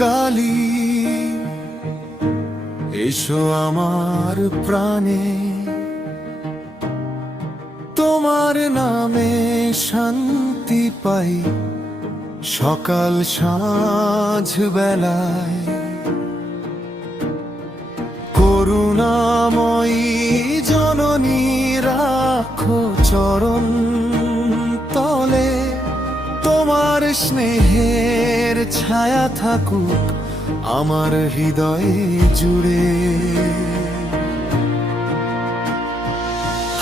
কালী, এসো আমার প্রাণে, তোমার নামে শান্তি পাই সকাল সাঁঝ বেলায়। করুণাময়ী জননী, রাখো চরণ তলে, তোমার স্নেহের ছায়া থাকুক আমার হৃদয়ে জুড়ে।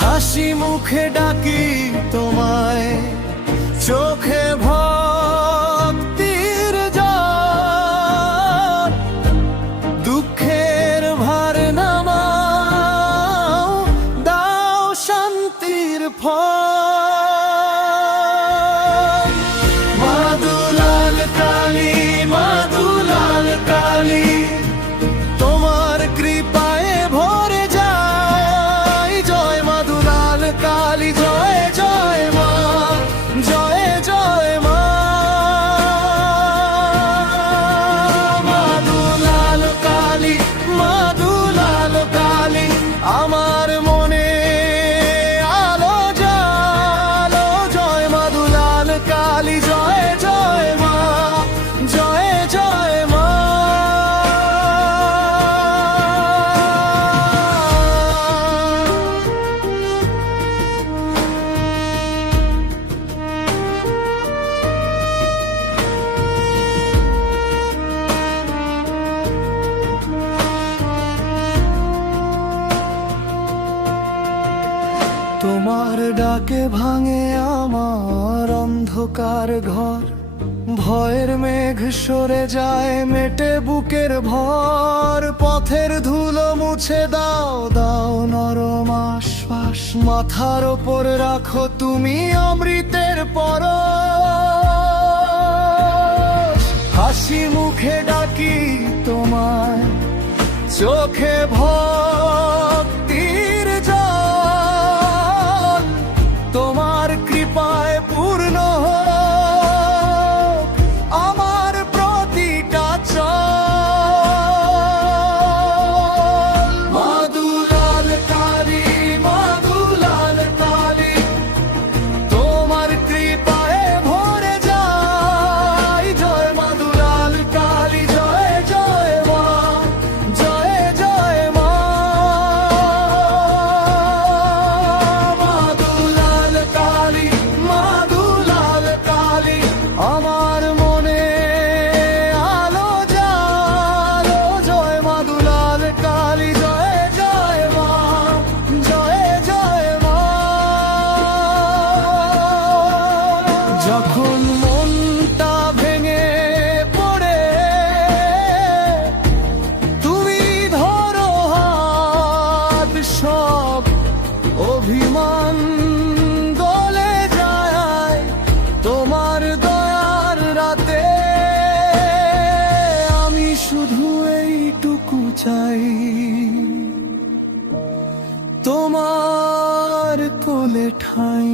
হাসি মুখে ডাকি তোমায়, চোখে ভক্তির জল, দুঃখের ভার নামাও, দাও শান্তির ফল। মা দুলাল কালী, মা দুলাল কালী, তোমার কৃপায় ভরে যায়। জয় মা দুলাল কালী, জয় জয় মা, জয় জয় মা। মা দুলাল কালী, মা দুলাল কালী, আমার মনে আলো জালো। জয় মা দুলাল কালী, জয় জয় মা, জয় জয় মা। তোমার ডাকে ভাঙে আমার অন্ধকার ঘর, ভয়ের মেঘ সরে যায় মেটে বুকের ভর। পথের ধুলো মুছে দাও, দাও নরম আশ্বাস, মাথার ওপর রাখো তুমি অমৃতের পরশ। হাসি মুখে ডাকি তোমায়, চোখে ভক্তির জল, তোমার কৃপায় পূর্ণ হোক আমার প্রতিটা চল। মা দুলাল কালী, মা দুলাল কালী, তোমার কৃপায় ভরে যায়। জয় মা দুলাল কালী, জয় জয় মা, জয় জয় মা। মা দুলাল কালী, মা দুলাল কালী, আমার মনে আলো জালো। জয় মা দুলাল কালী, জয় জয় মা, জয় জয় মা। যখন মনটা ভেঙে পড়ে, তুমি ধরো হাত, সব অভিমান গলে যায় তোমার দয়ার রাতে। আমি শুধু এইটুকু চাই, তোমার কোলে ঠাঁই।